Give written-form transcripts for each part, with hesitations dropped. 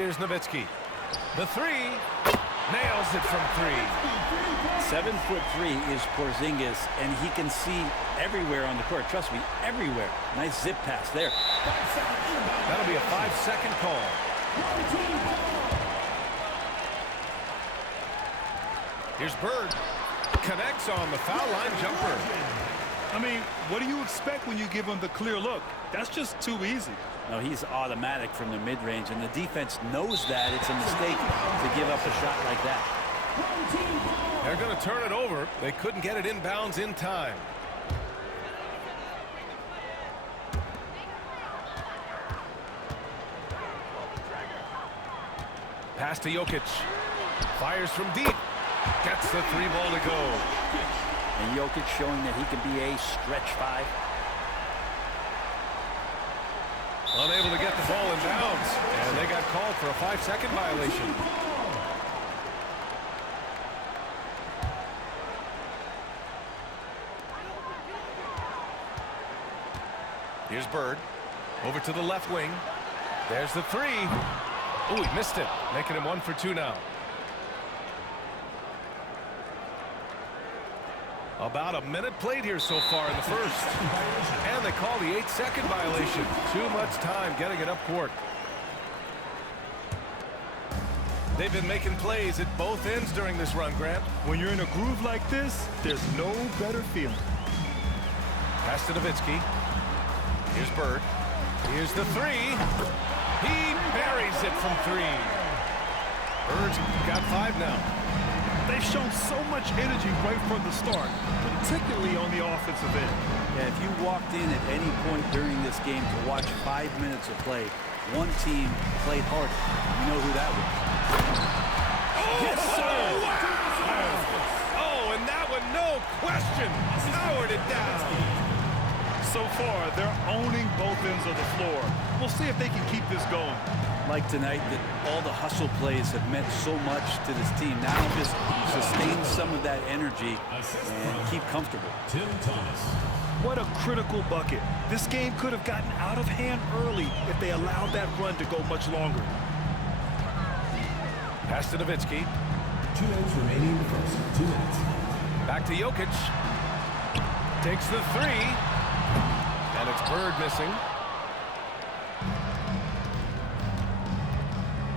Here's Nowitzki. The three. Nails it from 3. 7'3" is Porzingis, and he can see everywhere on the court. Trust me, everywhere. Nice zip pass there. That'll be a 5-second call. Here's Bird. Connects on the foul line jumper. I mean, what do you expect when you give him the clear look? That's just too easy. No, he's automatic from the mid-range, and the defense knows that it's a mistake to give up a shot like that. They're going to turn it over. They couldn't get it inbounds in time. Pass to Jokic. Fires from deep. Gets the 3 ball to go. And Jokic showing that he can be a stretch 5. Unable to get the ball in bounds. And they got called for a 5-second violation. Here's Bird. Over to the left wing. There's the 3. Oh, he missed it. Making him 1 for 2 now. About a minute played here so far in the first. And they call the 8-second violation. Too much time getting it up court. They've been making plays at both ends during this run, Grant. When you're in a groove like this, there's no better feeling. Pass to Nowitzki. Here's Bird. Here's the 3. He buries it from 3. Bird's got 5 now. They've shown so much energy right from the start, particularly on the offensive end. Yeah, if you walked in at any point during this game to watch 5 minutes of play, one team played harder. You know who that was. Oh, yes, sir! Wow. Oh, and that one, no question, powered it down. So far, they're owning both ends of the floor. We'll see if they can keep this going. Like tonight, that all the hustle plays have meant so much to this team. Now just sustain some of that energy and keep comfortable. Tim Thomas. What a critical bucket. This game could have gotten out of hand early if they allowed that run to go much longer. Pass to Nowitzki. 2 minutes remaining in the first. 2 minutes. Back to Jokic. Takes the 3. And it's Bird missing.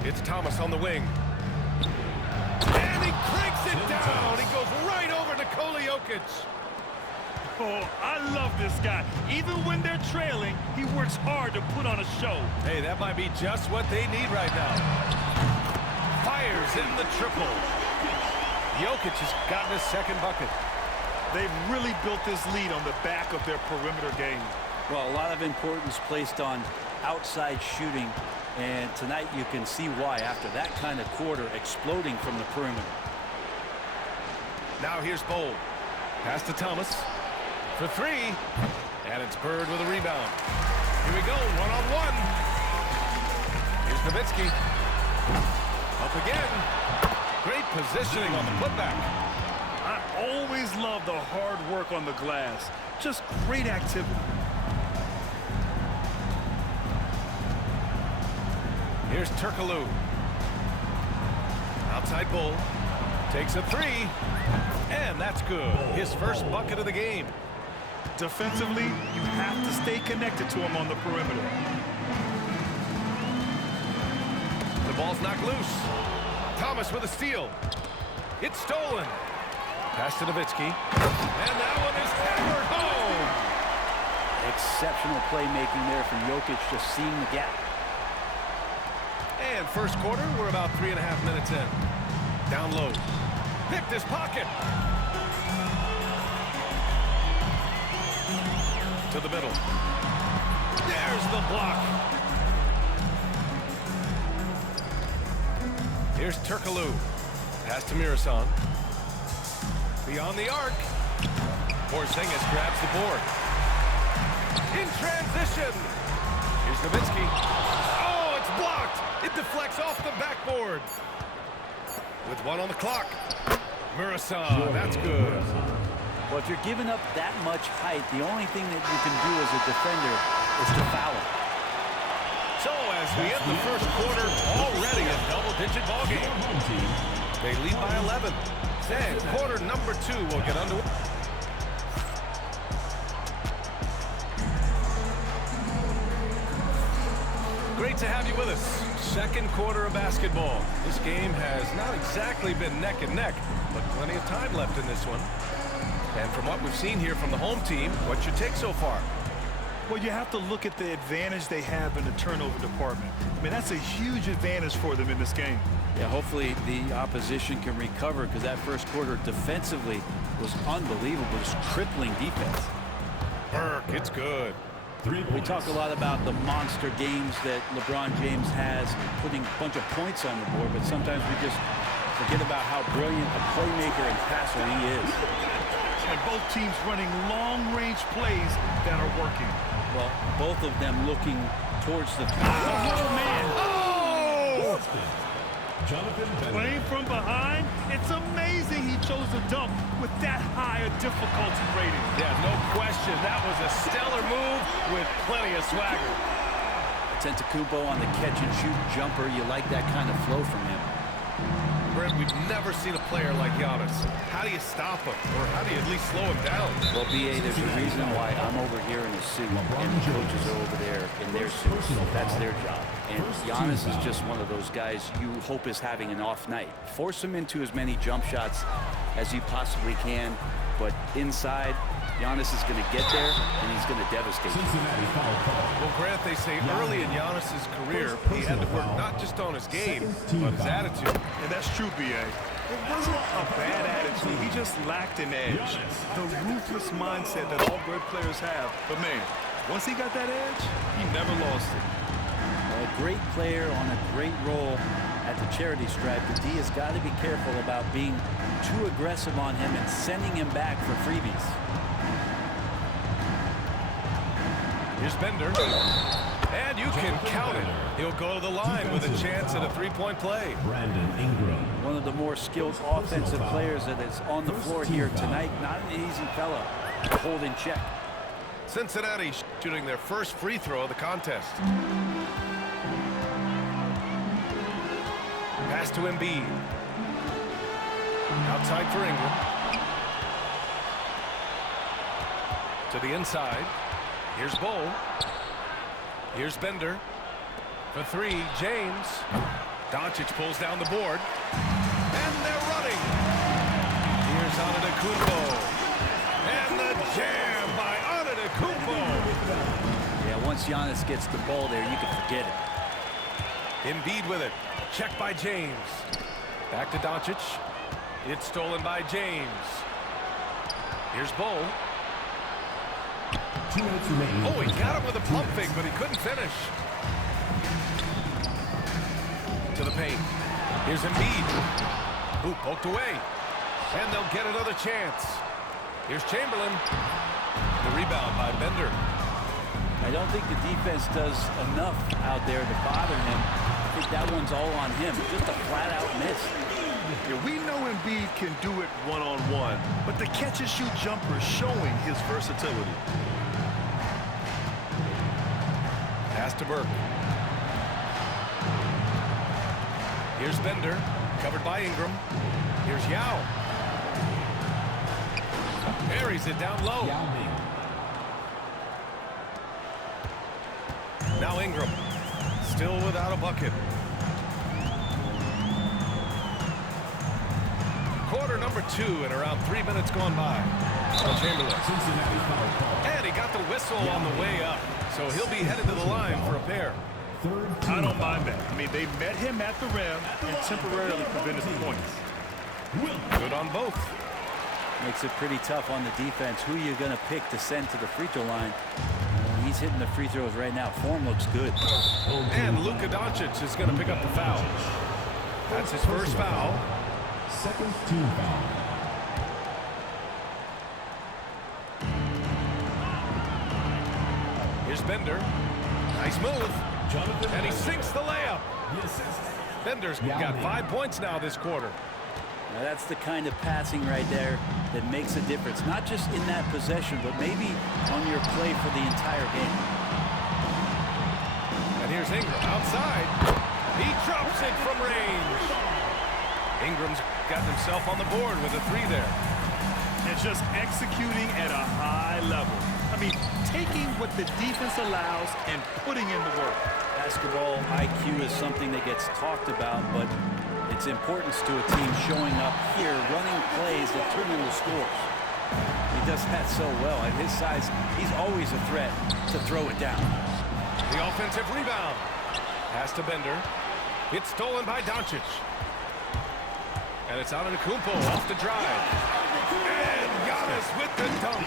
It's Thomas on the wing. And he cranks it down. He goes right over to Jokic. Oh, I love this guy. Even when they're trailing, he works hard to put on a show. Hey, that might be just what they need right now. Fires in the triple. Jokic has gotten his 2nd bucket. They've really built this lead on the back of their perimeter game. Well, a lot of importance placed on outside shooting, and tonight you can see why after that kind of quarter exploding from the perimeter. Now here's Bold. Pass to Thomas for 3, and it's Bird with a rebound. Here we go, 1-on-1. Here's Nowitzki. Up again. Great positioning on the putback. I always love the hard work on the glass. Just great activity. Here's Turkoglu. Outside Bull. Takes a 3. And that's good. His first bucket of the game. Defensively, you have to stay connected to him on the perimeter. The ball's knocked loose. Thomas with a steal. It's stolen. Pass to Nowitzki. And that one is hammered home. Exceptional playmaking there from Jokic, just seeing the gap. And first quarter, we're about 3.5 minutes in. Down low. Picked his pocket. To the middle. There's the block. Here's Turkoglu. Pass to Mirasan. Beyond the arc. Porzingis grabs the board. In transition. Here's Nowitzki. Oh, it's blocked. It deflects off the backboard. With 1 on the clock. Mirasan, that's good. Well, if you're giving up that much height, the only thing that you can do as a defender is to foul it. So as we end the first quarter, already a double-digit ball game. They lead by 11. Then quarter number 2 will get underway. Great to have you with us. Second quarter of basketball. This game has not exactly been neck and neck, but plenty of time left in this one. And from what we've seen here from the home team, what's your take so far? Well, you have to look at the advantage they have in the turnover department. I mean, that's a huge advantage for them in this game. Yeah, hopefully the opposition can recover, because that first quarter defensively was unbelievable. Just crippling defense. Burke, it's good. We talk a lot about the monster games that LeBron James has, putting a bunch of points on the board, but sometimes we just forget about how brilliant a playmaker and passer he is. And both teams running long-range plays that are working. Well, both of them looking towards the oh, man. Oh! Playing from behind, it's amazing he chose to dunk with that high a difficulty rating. Yeah, no question. That was a stellar move with plenty of swagger. Antetokounmpo on the catch-and-shoot jumper. You like that kind of flow from him. Brent, we've never seen a player like Giannis. How do you stop him? Or how do you at least slow him down? Well, B.A., there's a reason why I'm over here in a suit and the coaches are over there in their suits. That's their job. And Giannis is just one of those guys you hope is having an off night. Force him into as many jump shots as you possibly can, but inside, Giannis is going to get there, and he's going to devastate you. Well, Grant, they say early in Giannis's career, he had to work not just on his game, but his attitude. And that's true, B.A. It wasn't a bad attitude. He just lacked an edge. The ruthless mindset that all great players have. But, man, once he got that edge, he never lost it. A great player on a great role at the charity stripe, but D has got to be careful about being too aggressive on him and sending him back for freebies. Here's Bender. And you can count it. He'll go to the line with a chance at a three-point play. One of the more skilled offensive players that is on the floor here tonight. Not an easy fella to hold in check. Cincinnati shooting their first free throw of the contest. Pass to Embiid. Outside for Ingram. To the inside. Here's Bowl. Here's Bender. For three, James. Doncic pulls down the board. And they're running. Here's Antetokounmpo. And the jam by Antetokounmpo. Yeah, once Giannis gets the ball there, you can forget it. Embiid with it. Checked by James. Back to Doncic. It's stolen by James. Here's Bowl. Oh, he got him with a pump fake, but he couldn't finish. To the paint. Here's Embiid. Who poked away. And they'll get another chance. Here's Chamberlain. The rebound by Bender. I don't think the defense does enough out there to bother him. I think that one's all on him. Just a flat-out miss. Yeah, we know Embiid can do it one-on-one, but the catch-and-shoot jumper is showing his versatility. Pass to Burke. Here's Bender, covered by Ingram. Here's Yao. Buries it down low. Now Ingram, still without a bucket. Quarter number 2 and around 3 minutes gone by. Chamberlain. And he got the whistle on the way up. So he'll be headed to the line for a pair. I don't mind that. I mean, they met him at the rim and temporarily prevented the points. Good on both. Makes it pretty tough on the defense. Who you're going to pick to send to the free throw line. He's hitting the free throws right now. Form looks good. And Luka Doncic is going to pick up the foul. That's his first foul. Second team foul. Here's Bender. Nice move. And he sinks the layup. Bender's got 5 points now this quarter. Now that's the kind of passing right there that makes a difference. Not just in that possession, but maybe on your play for the entire game. And here's Here's Ingram outside. He drops it from range. Ingram's got himself on the board with a 3 there. And just executing at a high level. I mean, taking what the defense allows and putting in the work. Basketball IQ is something that gets talked about, but its importance to a team showing up here, running plays that turn into scores. He does that so well. At his size, he's always a threat to throw it down. The offensive rebound. Pass to Bender. It's stolen by Doncic. And it's out of Kumpo off the drive. And Giannis with the dunk.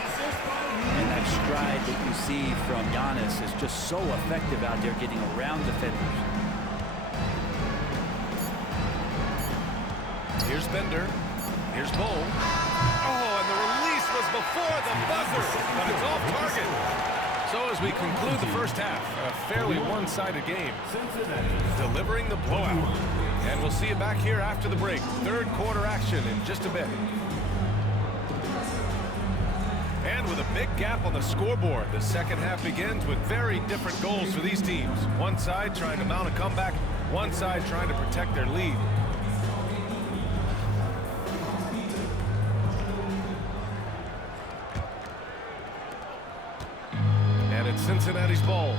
And that stride that you see from Giannis is just so effective out there getting around defenders. Here's Bender. Here's Bull. Oh, and the release was before the buzzer, but it's off target. So as we conclude the first half, a fairly one-sided game, delivering the blowout. And we'll see you back here after the break. Third quarter action in just a bit. And with a big gap on the scoreboard, the second half begins with very different goals for these teams. One side trying to mount a comeback, one side trying to protect their lead. And it's Cincinnati's ball.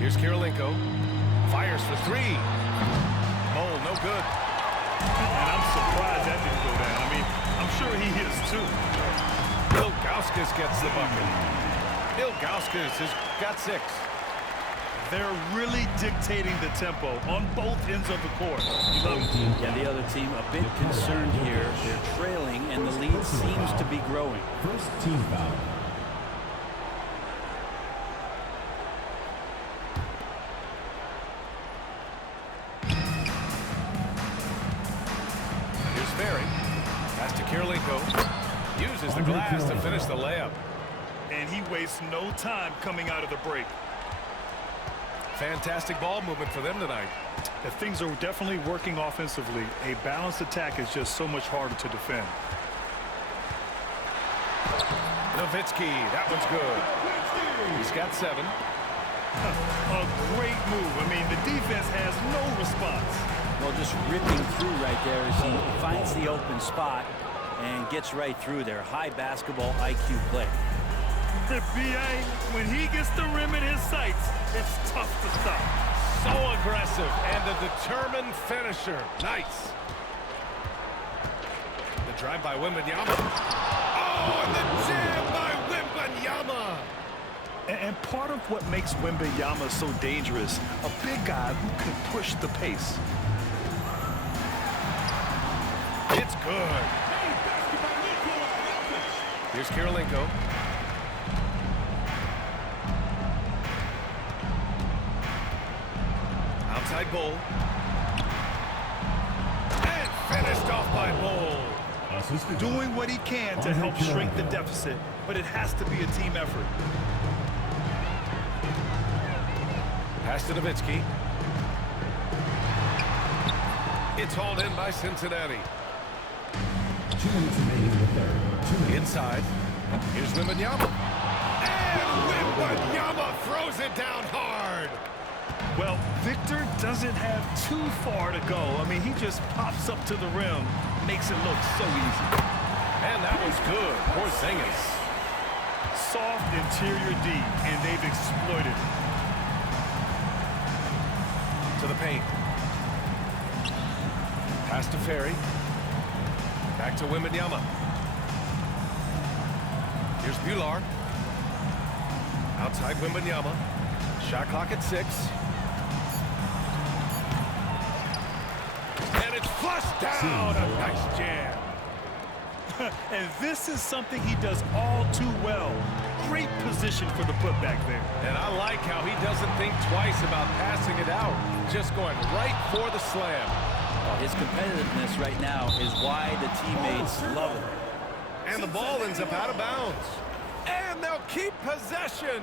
Here's Kirilenko. Fires for 3. Oh, no good. And I'm surprised that didn't go down. I mean, I'm sure he is too. Ilgauskas gets the bucket. Ilgauskas has got 6. They're really dictating the tempo on both ends of the court. You love it. Yeah, the other team a bit concerned here. They're trailing, and the lead seems to be growing. First team foul. Here's Ferry. Pass to Kirilenko. Uses the glass to finish the layup. And he wastes no time coming out of the break. Fantastic ball movement for them tonight. If things are definitely working offensively, a balanced attack is just so much harder to defend. Nowitzki, that one's good. He's got 7. A great move. I mean, the defense has no response. Well, just ripping through right there as he finds the open spot and gets right through there. High basketball IQ play. The BA, when he gets the rim in his sights, it's tough to stop. So aggressive and a determined finisher. Nice. The drive by Wembanyama. Oh, and the jam by Wembanyama. And part of what makes Wembanyama so dangerous, a big guy who can push the pace. It's good. Here's Kirilenko. Outside Bull. And finished off by Bull. Doing what he can to help shrink the deficit, but it has to be a team effort. Pass to Nowitzki. It's hauled in by Cincinnati. 2 minutes remaining in the third. Inside. Here's Wembanyama. And Wembanyama throws it down hard. Well, Victor doesn't have too far to go. I mean, he just pops up to the rim, makes it look so easy. And that was good. Porzingis. Soft interior D, and they've exploited it. To the paint. Pass to Ferry. Back to Wembanyama. Here's Bular. Outside Wembanyama. Shot clock at 6. And it's flushed down. A nice jam. And this is something he does all too well. Great position for the putback there. And I like how he doesn't think twice about passing it out. Just going right for the slam. Well, his competitiveness right now is why the teammates love him. And the ball ends up out of bounds. And they'll keep possession.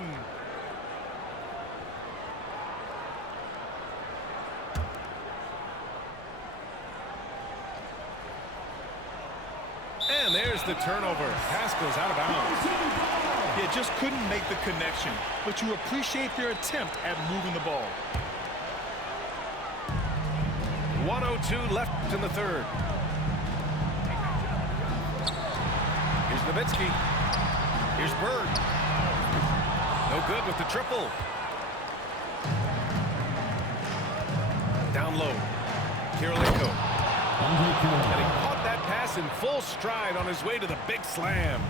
And there's the turnover. Pass goes out of bounds. Yeah, just couldn't make the connection. But you appreciate their attempt at moving the ball. 1:02 left in the third. Here's Nowitzki. Here's Bird. No good with the triple. Down low. Kirilenko. And he caught that pass in full stride on his way to the big slam.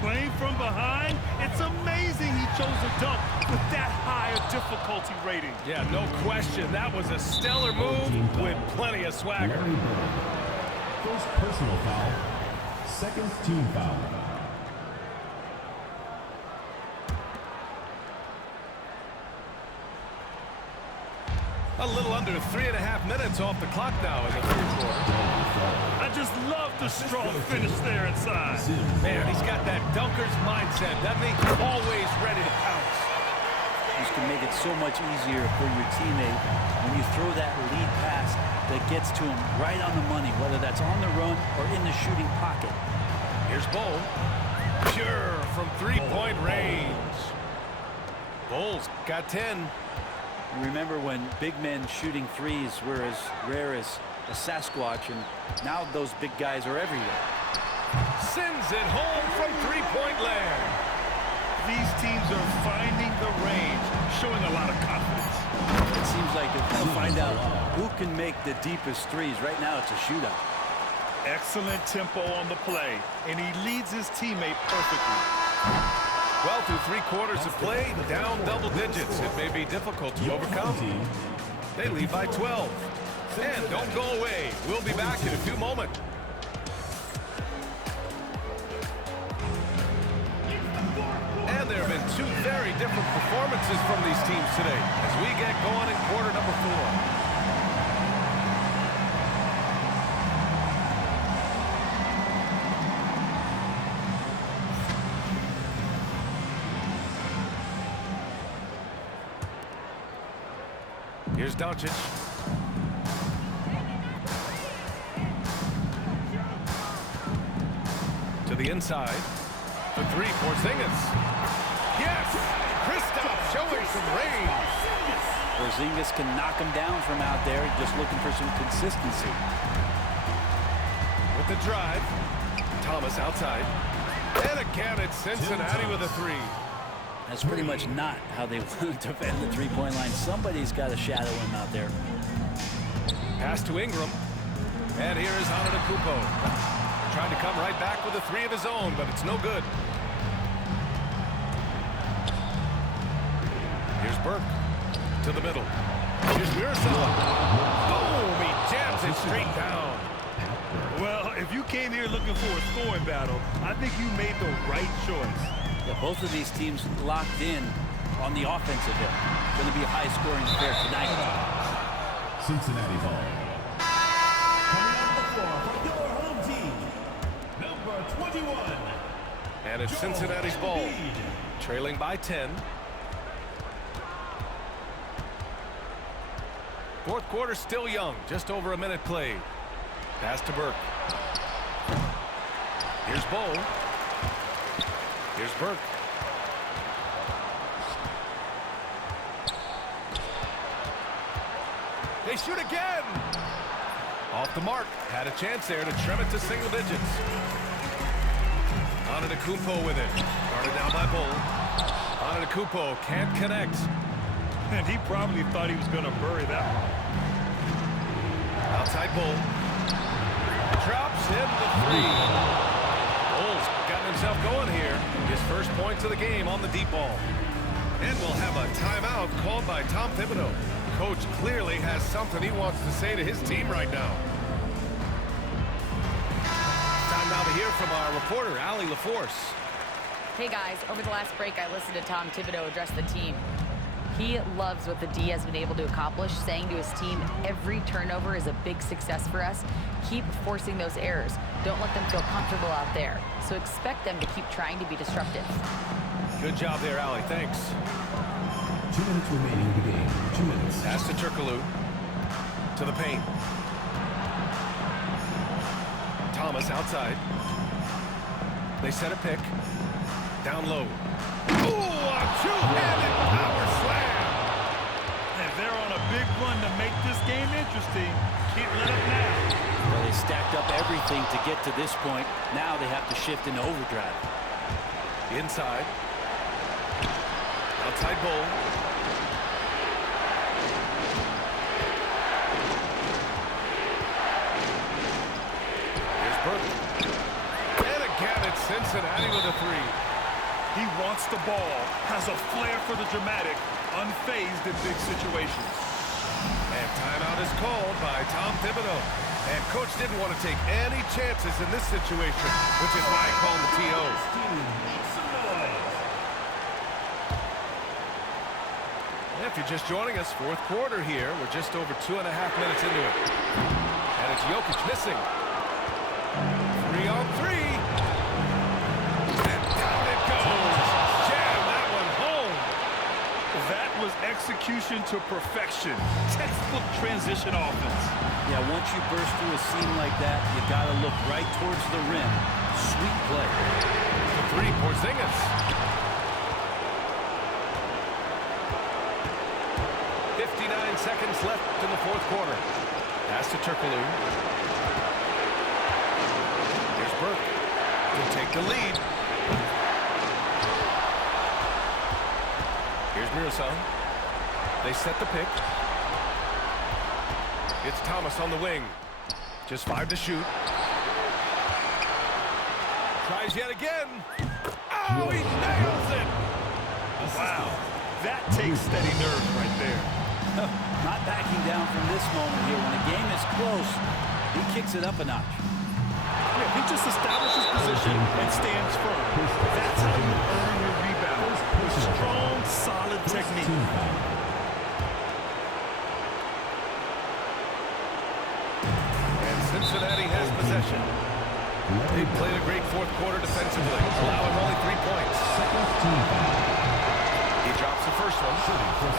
Playing from behind, it's amazing he chose a dunk with that higher difficulty rating. Yeah, no question. That was a stellar move with plenty of swagger. First personal foul. Second team foul. A little under 3.5 minutes off the clock now in the third quarter. I just love the strong finish there inside. Man, he's got that dunker's mindset, doesn't he? Always ready to pounce. This can make it so much easier for your teammate when you throw that lead pass that gets to him right on the money, whether that's on the run or in the shooting pocket. Here's Bull. Pure from three-point range. Bull's got 10. Remember when big men shooting threes were as rare as a Sasquatch, and now those big guys are everywhere. Sends it home from three-point land. These teams are finding the range, showing a lot of confidence. It seems like if we'll find out who can make the deepest threes. Right now it's a shootout. Excellent tempo on the play, and he leads his teammate perfectly. Well, through 3 quarters of play, down double digits. It may be difficult to overcome. They lead by 12. And don't go away. We'll be back in a few moments. And there have been 2 very different performances from these teams today as we get going in quarter number 4. Here's Doncic. To the inside. For 3, Porzingis. Yes! Kristaps showing some range. Porzingis can knock him down from out there, just looking for some consistency. With the drive. Thomas outside. And again, it's Cincinnati with a 3. That's pretty much not how they want to defend the three-point line. Somebody's got to shadow him out there. Pass to Ingram. And here is Antetokounmpo. Trying to come right back with a 3 of his own, but it's no good. Here's Burke. To the middle. Here's Miroslav. Boom! He jams it straight down. Well, if you came here looking for a scoring battle, I think you made the right choice. Yeah, both of these teams locked in on the offensive end. Going to be a high-scoring affair tonight. Cincinnati ball. Coming on the floor for your home team, number 21. And it's Cincinnati's ball. Trailing by 10. Fourth quarter still young. Just over a minute played. Pass to Burke. Here's Bull. Here's Burke. They shoot again. Off the mark. Had a chance there to trim it to single digits. Antetokounmpo with it. Guarded down by Bull. Antetokounmpo can't connect. And he probably thought he was going to bury that one. Outside Bull. Drops in the 3. Bull's gotten himself going here. His first points of the game on the deep ball. And we'll have a timeout called by Tom Thibodeau. Coach clearly has something he wants to say to his team right now. Time now to hear from our reporter, Allie LaForce. Hey guys, over the last break I listened to Tom Thibodeau address the team. He loves what the D has been able to accomplish, saying to his team, every turnover is a big success for us. Keep forcing those errors. Don't let them feel comfortable out there. So expect them to keep trying to be disruptive. Good job there, Allie. Thanks. 2 minutes remaining in the game. 2 minutes. Pass to Turkoglu. To the paint. Thomas outside. They set a pick. Down low. Ooh, a two-handed power slam. And they're on a big run to make this game interesting. Can't let up now. Well, they stacked up everything to get to this point. Now they have to shift into overdrive. Inside. Outside bowl. Here's Burton. And again, it's Cincinnati with a three. He wants the ball, has a flair for the dramatic, unfazed in big situations. And timeout is called by Tom Thibodeau. And coach didn't want to take any chances in this situation, which is why he called the TO. If you're just joining us, fourth quarter here. We're just over 2.5 minutes into it. And it's Jokic missing. 3-on-3. And down it goes. Jam that one home. That was execution to perfection. Textbook transition offense. Yeah, once you burst through a seam like that, you got to look right towards the rim. Sweet play. The three, Porzingis. 59 seconds left in the fourth quarter. Pass to Turkoglu. Here's Burke to take the lead. Here's Mirasan. They set the pick. It's Thomas on the wing. Just 5 to shoot. Tries yet again. Oh, he nails it! Wow, that takes steady nerves right there. Not backing down from this moment here. When the game is close, he kicks it up a notch. Yeah, he just establishes position and stands firm. That's how you earn your rebound. With strong, solid technique. And Cincinnati has possession. They played a great fourth quarter defensively, allowing only 3 points. He drops the first one,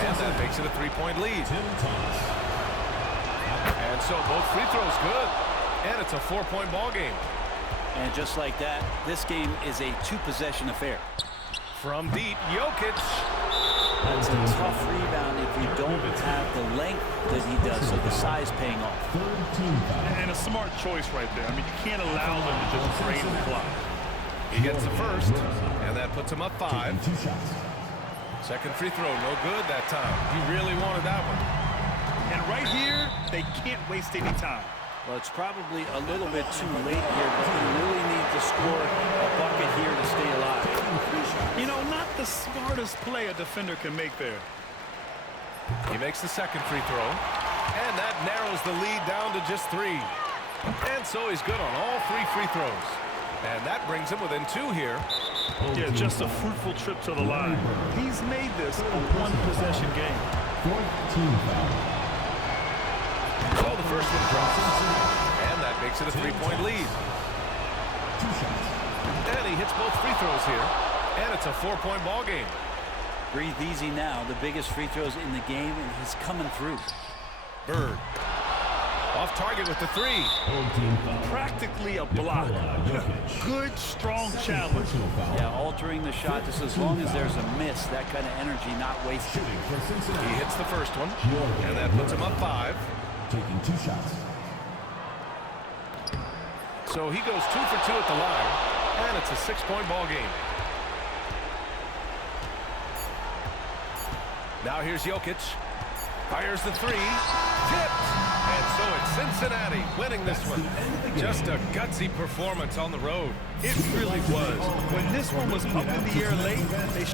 and that makes it a 3-point lead. And so both free throws good, and it's a 4-point ball game. And just like that, this game is a 2-possession affair. From deep, Jokic. That's a tough rebound if you don't have the length that he does, so the size paying off. And a smart choice right there. I mean, you can't allow them to just drain the clock. He gets the first, and that puts him up 5. Second free throw, no good that time. He really wanted that one. And right here, they can't waste any time. Well, it's probably a little bit too late here, but they really need to score a bucket here to stay alive. You know, not the smartest play a defender can make there. He makes the second free throw, and that narrows the lead down to just 3. And so he's good on all 3 free throws. And that brings him within 2 here. Yeah, just a fruitful trip to the line. He's made this a 1-possession game. So the first one drops, and that makes it a 3-point lead. And he hits both free throws here, and it's a 4-point ball game. Breathe easy now. The biggest free throws in the game, and he's coming through. Bird. Off target with the 3. Practically a block. Good, strong challenge. Yeah, altering the shot just as long as there's a miss. That kind of energy not wasted. He hits the first one, and that puts him up 5. Taking 2 shots. So he goes 2 for 2 at the line, and it's a 6-point ball game. Now here's Jokic. Fires the 3. Tipped. And so it's Cincinnati winning this one. Just a gutsy performance on the road. It really was. When this one was up in the air late, they